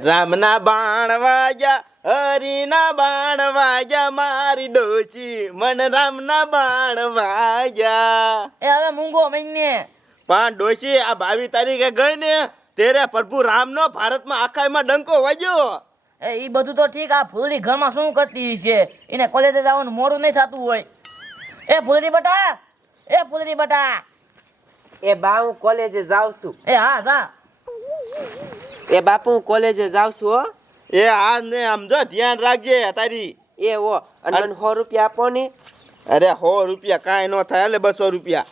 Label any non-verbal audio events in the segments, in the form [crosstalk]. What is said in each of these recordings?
રામના બાણ વાગ્યા હરીના બાણ વાગ્યા મારી ડોચી મન રામના બાણ વાગ્યા એ હવે મૂંગો મહિને. પણ ડોશી આ બાવીસ તારીખે ગઈ ને તેરે પ્રભુ રામનો ભારતમાં આખાઈમાં ડંકો વાગ્યો એ ઈ બધું તો ઠીક આ ફૂલડી ઘરમાં શું કરતી છે? એને કોલેજે જવાનું મોડું નહીં થતું હોય. એ ફૂલડી બટા એ ફૂલડી બટા. એ બા હું કોલેજે જાઉં છું એ હા જા. એ બાપુ હું કોલેજે જાઉં છું હો. એ આ ને આમ જો ધ્યાન રાખજે તારી. એ ઓ અને મને સો રૂપિયા આપો ને. અરે સો રૂપિયા કાંઈ ન થાય એટલે બસો રૂપિયા.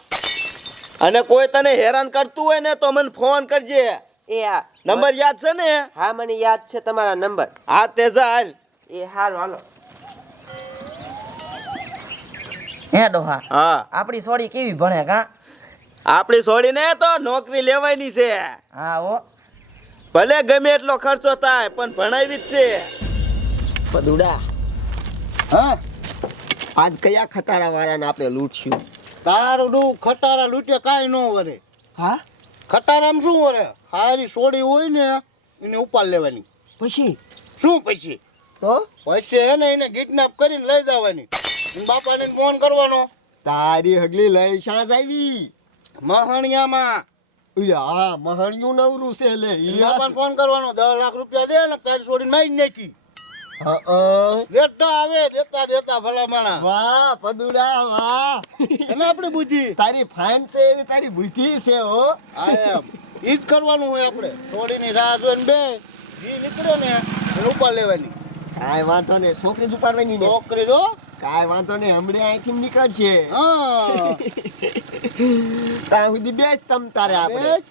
અને કોઈ તને હેરાન કરતું હોય ને તો મને ફોન કરજે. એ હા નંબર યાદ છે ને? હા મને યાદ છે તમારા નંબર. હા તે હાલ. એ હાલ હાલો. હે ડોહા હા. આપણી સોડી કેવી ભણે કા? આપણી સોડી ને તો નોકરી લેવાની છે. હા ઓ ભલે ગમે એટલો ખર્ચો થાય પણ ભણાવી જ છે. પદુડા. હા? આજ કયા ખટારા વાળાને આપણે લૂંટ્યું? તારું ખટારા લૂંટે કાંઈ ન વરે. હા? ખટારામાં શું વરે? હારી સોડી હોય ને એને ઉપાડ લેવાની. પછી? શું પછી? તો? પછી હે ને એને કિડનેપ કરીને લઈ જવાની. બાપાને ફોન કરવાનો. તારી હગલી લઈ શાસ આવી. મહાણિયામાં. હા મહણિયું નવરું છે લે. ઈ એન બાપાને ફોન કરવાનો દસ લાખ રૂપિયા દે ને તારી છોડીને મારી નાખી. દેતા આવે દેતા દેતા ભલા માણા. વાહ પદુડા વાહ. એને આપણે બુદ્ધિ? તારી ફાઇન છે એવી તારી બુદ્ધિ છે હો. આ ઈ જ કરવાનું હોય આપણે. છોડીની રાહ જોઈને બે જી નીકળે ને રૂપા લેવાની. કાંઈ વાંધો નહીં છોકરી જ ઉપાડવાની છોકરી જો? કાંઈ વાંધો નહીં હમણાં અહીંથી નીકળશે. હા. ત્યાં સુધી બેસ તમ તારે આપણે.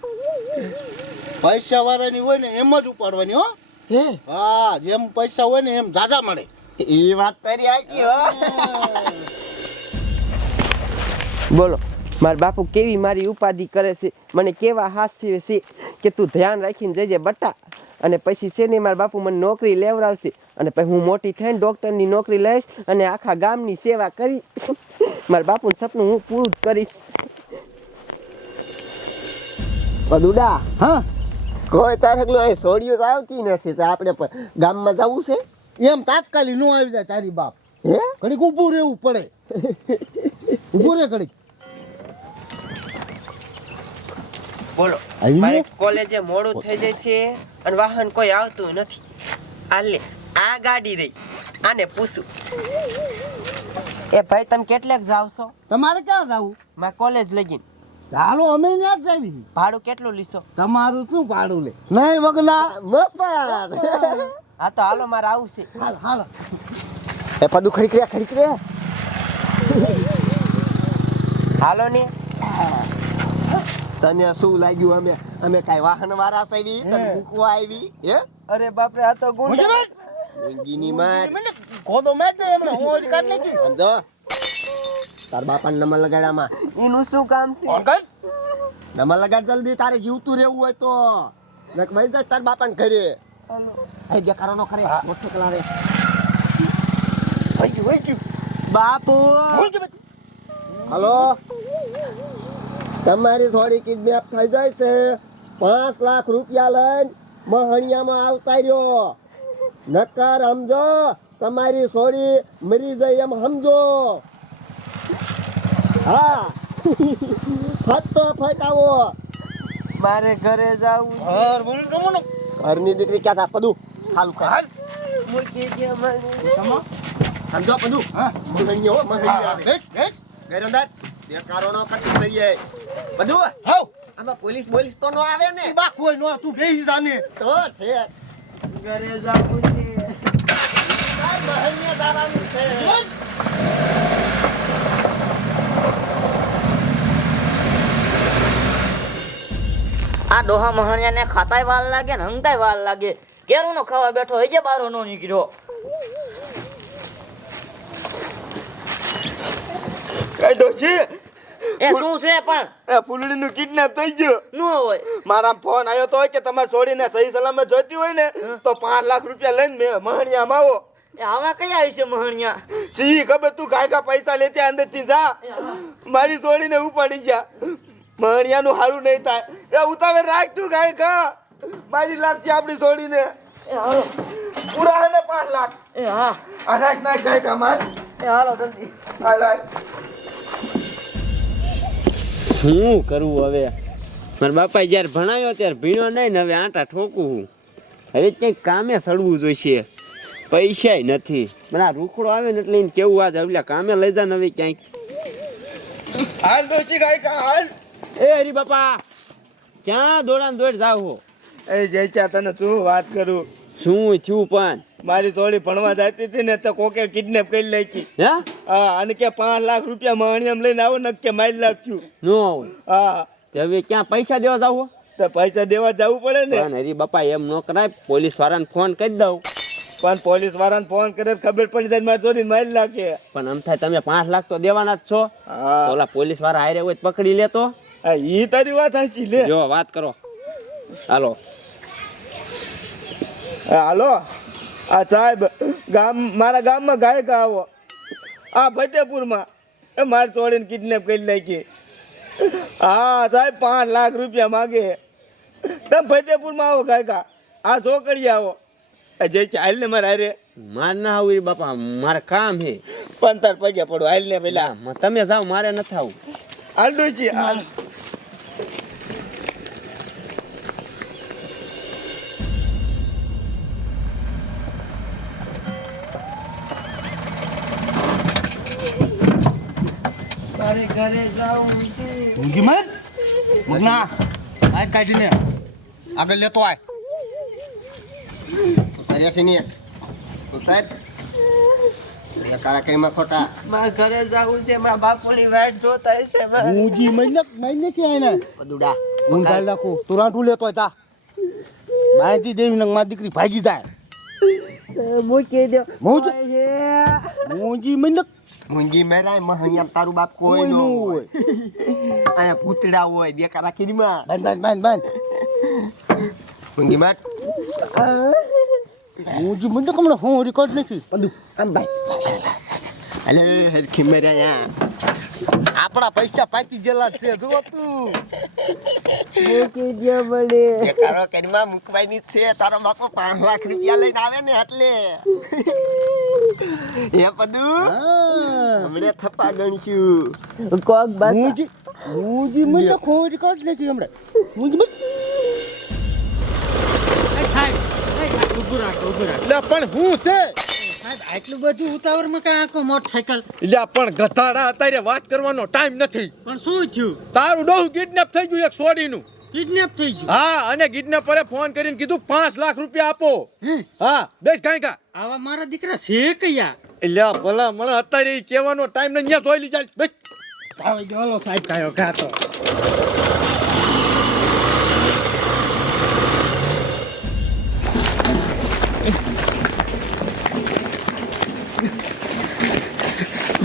પૈસા વાળાની હોય ને એમ જ ઉપાડવાની હો. હે? હા જેમ પૈસા હોય ને એમ જાજા મળે. એ વાત તારી આખી હો. બોલો મારા બાપુ કેવી મારી ઉપાધિ કરે છે? મને કેવા હાસ્ય છે કે તું ધ્યાન રાખીને જજે બટા. અને પછી છે ને મારા બાપુ મને નોકરી લેવડાવશે. અને પછી હું મોટી થઈને ડૉક્ટરની નોકરી લઈશ અને આખા ગામની સેવા કરીશ મારા બાપુનું સપનું હું પૂરું જ કરીશ. પદુડા હા? કોઈ તારે લો એ સોડિયો તો આવતી નથી તો આપણે ગામમાં જવું છે? એમ તાત્કાલિક નો આવી જાય તારી બાપ. હે? ઘડીક ઊભું રહેવું પડે. ઊભું રહે ઘડીક. બોલો. મારે કોલેજે મોડું થઈ જાય છે અને વાહન કોઈ આવતું નથી. આ લે આ ગાડી રહી. આને પૂછું. એ ભાઈ તમે કેટલેક જાવ છો તમારે ક્યાં જવું? મારે કોલેજ લગીન. હાલો અમે ત્યાં જ જાવી. ભાડું કેટલું લીશો? તમારું શું ભાડું લે? નહીં મગલા મફત. હા તો હાલો મારે આવું છે. હાલ હાલ. એ પદુ ખરીક રે ખરીક રે. હાલો ને. તને શું લાગ્યું? અમે અમે કાંઈ વાહન વાળા આવી તને મૂકવા આવી? હે? અરે બાપરે આ તો ગુંડા. ગુંડીની માર. ખોદો મેચ દે એમને હું જ કાઢ નાખી. સમજો તાર બાપાને નંબર લગાડ્યામાં એનું શું કામ છે? અંકલ નંબર લગાડ જલ્દી તારે જીવતું રહેવું હોય તો. નક વહી જાય તાર બાપાને ઘરે. હે બેકારો નો કરે મોટો કલારે વઈ ગયું વઈ ગયું. બાપુ! હલો? તમારી થોડી કિડનેપ થઈ જાય છે. પાંચ લાખ રૂપિયા લઈને મહણિયામાં આવતા રહ્યો. નકર સમજો તમારી સોડી મરી જાય એમ સમજો. હા. [laughs] ફટતો ફટાવો. મારે ઘરે જાવું ઘર બોલ રમણો ઘરની દીકરી ક્યાં થાય બધું ચાલુ કર. હાલ. મૂકી ગયા મને સમો સમજો પદું. હા. મહણિયો હો, મહણિયો આવે. વેચ વેચ ઘરે અંદર બેકારો નો કરતી થઈએ પદું. હાવ આમાં પોલીસ પોલીસ તો નો આવે ને. બા કોઈ નો તું બેહી જાને તો છે. ઘરે જાવું છે. તાર મહણિયા જવાનું છે. આ ડોહા મહાણિયાને ખાતાય વાર લાગે ને હંગતાય વાર લાગે. કેરું નો ખાવા બેઠો હોય જે બારો નો નીકળ્યો. કાઢો છે એ શું છે પણ? એ ફૂલડીનું કિડનેપ થઈ ગયું. નો હોય. મારા ફોન આવ્યો તો કે તમારે છોડીને સહી સલામત જોઈતી હોય ને તો પાંચ લાખ રૂપિયા લઈને મેં મહણિયામાં આવો. એ આવા કયા છે મહણિયા? સી ખબર તું કાય કા પૈસા લેતી અંદરથી જા. મારી છોડીને ઉપાડી જા. મહણિયાનું સારું નહીં થાય. એ ઉતાવે રાખ તું કાય કા મારી લાગશે આપણી છોડીને એ પૂરા ને પાંચ લાખ. એ હા. આ નાખ નાખ અમાર એ હાલો જલ્દી. હાલ હાલ શું કરવું હવે? મારા બાપાએ જ્યારે ભણાયો ત્યારે ભીણો નહીં ને હવે આંટા ઠોકું હું. હવે ક્યાંક કામે સડવું જોઈશે. પૈસાય નથી. મને આ રૂખડો આવે ને એટલે એને કેવું આજ હવે કામે લઈ જા ને હવે ક્યાંક હાલ ડોચી ગાય હાલ. એ હરી બાપા ક્યાં દોડાને દોડ જાવ હો? એ જયચા તને શું વાત કરું? શું થયું પણ? મારી થોડી ભણવા જતી હતી ને તો કોકે કિડનેપ કરી નાખી. હા? અને કે પાંચ લાખ રૂપિયા મહણિયમ લઈને આવો ને કે મારી લાગશું નો આવું. હા. તો હવે ક્યાં પૈસા દેવા જાવ તો પૈસા દેવા જવું પડે ને. પણ હરી બાપા એમ ન કરાય પોલીસ વાળાને ફોન કરી દઉં. પણ પોલીસ વાળાને ફોન કરે ખબર પડી જાય મારી ચોરીને મારી લાગે પણ આમ થાય તમે પાંચ લાખ તો દેવાના જ છો. ઓલા પોલીસવાળા હારે હોય પકડી લેતો. ઈ તારી વાત હાચી લે. જો વાત કરો. હાલો. હાલો. આ સાહેબ ગામ મારા ગામમાં ગાય આવો. આ ફતેપુરમાં. એ મારે ચોરીને કિડનેપ કરી નાખી. હા સાહેબ પાંચ લાખ રૂપિયા માગે તમે ફતેપુરમાં આવો ગાયકા. આ છોકરી આવો. જે ચાલ ને મારે હારે. માર ના આવું બાપા મારે કામ હે પણ તાર પગે પડો. હાલ ને પેલા. તમે જાઓ મારે નથી આવું. હાલ ડોશી હાલ. ઘરે જાવું ઊંઘી મત મગના આ કાઢીને આગળ લેતો આય. કર્યા છે ને તો સાહેબ ખોટા. મારે ઘરે જાવું છે મારા બાપુની વાટ જોતા હશે ઊંઘી મહિને મહિને કે આને બદુડા ઊંઘ કાઢી નાખું. તું લેતો હોય તા માહિતી દેવી ને મારી દીકરી ભાગી જાય. મૂકી દો. મૂકી- ઊંઘી મહિને મુંગી મેરાય મહણિયા તારું બાપ કોઈ નો હોય. આયા ભૂતડા હોય [laughs] દેખા રાખી માં. બંધ બંધ બાંધ મુંગી માર. ઊંઘી મહિને કમને હું રેકોર્ડ નથી બધું આમ ભાઈ. અલે હરખી મેરાયા આપણા પૈસા પાકી જેલા છે જો તું. મૂકી દો મને. તારો કારો કરીમાં મૂકવાની છે તારો બાપો પાંચ લાખ રૂપિયા લઈને આવે ને એટલે. એ બધું હમણે થપ્પા ગણશું કોક બસ ઊંઘી ઊંઘી મહિને હું રેકોર્ડ નથી હમણાં. ઊંઘી મત લે પણ હું છે? આટલું બધું ઉતાવળમાં કઈ આખો મોટરસાયકલ એટલે પણ ગધાડા અત્યારે વાત કરવાનો ટાઈમ નથી. પણ શું થયું? તારું ડોહું કિડનેપ થઈ ગયું એક સોડીનું. કિડનેપ થઈ ગયું? હા અને કિડનેપરે ફોન કરીને કીધું પાંચ લાખ રૂપિયા આપો. હા? બેસ કાંઈ કા. આવા મારા દીકરા છે કયા? એટલે ભલા મને અત્યારે કહેવાનો ટાઈમ ને ત્યાં જોઈ લીધા. બસ. આવે ઓલો સાહેબ કાયો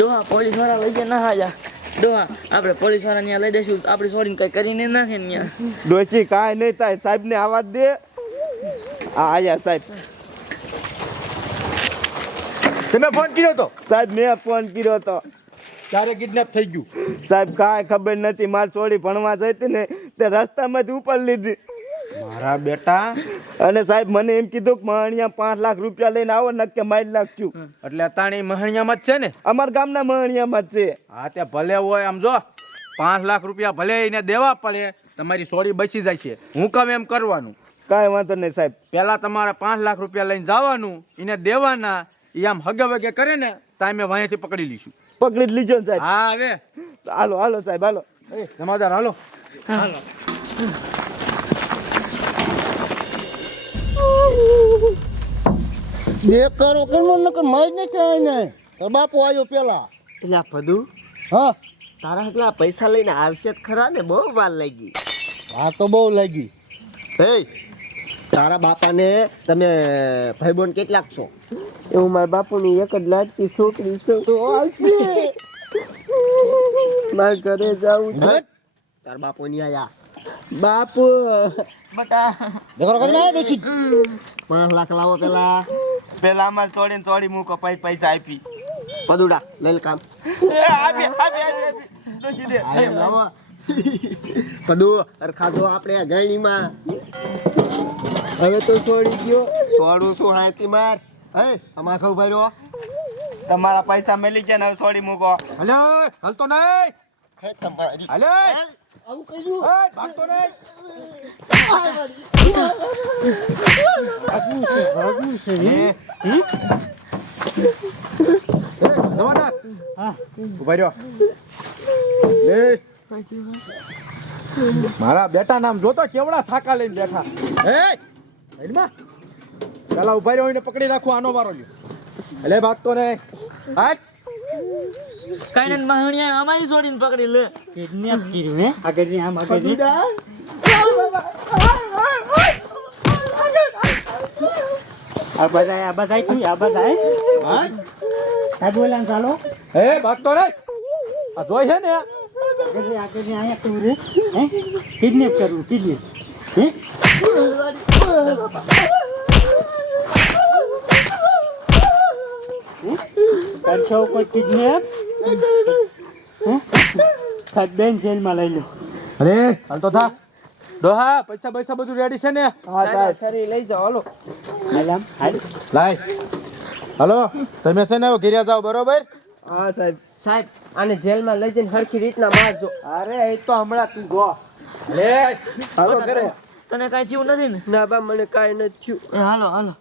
ડોહા પોલીસવાળા લઈ ગયા ના હાજા ડોહા આપણે પોલીસવાળા ત્યાં લઈ દઈશું આપણી છોડીને કઈ કરીને નાખે ને ત્યાં ડોચી કાંઈ નહીં થાય સાહેબ ને આવાજ દે. આ આયા સાહેબ. તમે ફોન કર્યો હતો સાહેબ મેં ફોન કર્યો હતો ત્યારે કિડનેપ થઈ ગયું. સાહેબ કાંઈ ખબર નથી મારી છોડી ભણવા જતી ને તે રસ્તામાં જ ઉપર લીધી. મારા બેટા. અને સાહેબ મને એમ કીધું કે મહણિયા પાંચ લાખ રૂપિયા લઈને આવો નક્કે મારી નાખશું એટલે અતાણી મહણિયામાં જ છે ને? અમારા ગામના મહણિયામાં જ છે. હા તે ભલે હોય આમ જો પાંચ લાખ રૂપિયા ભલે એને દેવા પડે તમારી સોરી બચી જાય છે. હું કામ એમ કરવાનું? કાંઈ વાંધો નહીં સાહેબ. પેલા તમારે પાંચ લાખ રૂપિયા લઈને જવાનું એને દેવાના એ આમ હગે વગે કરે ને ટાઈમે વાંયાથી પકડી લઈશું. પકડી જ લીજો ને સાહેબ. હા હવે હાલો હાલો સાહેબ હાલો. જમાદાર હાલો. હાલો. દેખ કરો ન કર મારી ને કે ને. તાર બાપો આવ્યો પેલા. એટલે આ ભદુ? હા. તારા હકલા પૈસા લઈને આવશે જ ખરા ને? બહુ વાર લાગી. આ તો બહુ લાગી. હે તારા બાપાને તમે ભાઈબોન કેટલાક છો? હું મારા બાપુની એક જ લાડકી છોકરી છે. તો આવશે. મારા ઘરે જાવું છે. તારા બાપુની આયા. બાપુ. બટા. દેખરો કરી ના ડોશી પાંચ લાખ લાવો પેલા. પેલા અમારે ચોડી ચોડી મૂકો પછી પૈસા આપી. પદુડા લઈ લે કામ. આપી આપી આપી પદુ આપણે આ ગરણીમાં. હવે તો છોડી ગયો. છોડું શું હાથી માર? હે અમાર ખબર ભર્યો તમારા પૈસા મેલી ગયા ને હવે છોડી મૂકો. હલો હલતો નહીં. હે તમારી હલે. આવું કર્યું એ, ભાગતો નહીં એ. એ, જવાના. ઊભા રહ્યો. એ. મારા બેટા નામ જોતો કેવડા છાકા લઈને બેઠા એ સાઈડમાં. પેલા ઊભા રહ્યો એને પકડી રાખો આનો વારો લ્યો એટલે ભાગતો ને હાટ કઈ ને મહણિયા અમારી છોડીને પકડી લે. કિડનેપ કર્યું હે? આગળની આમ આગળની. આ બધા આ બધા કી આ બધા હા? આ બોલા ચાલો. એ ભાગતો રે આ જોઈ છે ને આગળની આગળની આયા તું રે. હે? કિડનેપ કરું કિડનેપ. હે? કરશો કોઈ કિડનેપ? સાહેબ બેન જેલમાં લઈ લો. અરે? હાલ તો થા. ડોહા પૈસા પૈસા બધું રેડી છે ને? હા સાહેબ સરી લઈ જાઓ હાલો. હાલ હાલ. લાય. હલો. તમે છે ને ઘેર્યા જાઓ બરોબર? હા સાહેબ. સાહેબ આને જેલમાં લઈ જઈને સરખી રીતના મારજો. અરે એ તો હમણાં તું ગો. લે. હાલો કરે તને કઈ થયું નથી ને? ના બા મને કાઈ નથી થયું. હાલો હાલો.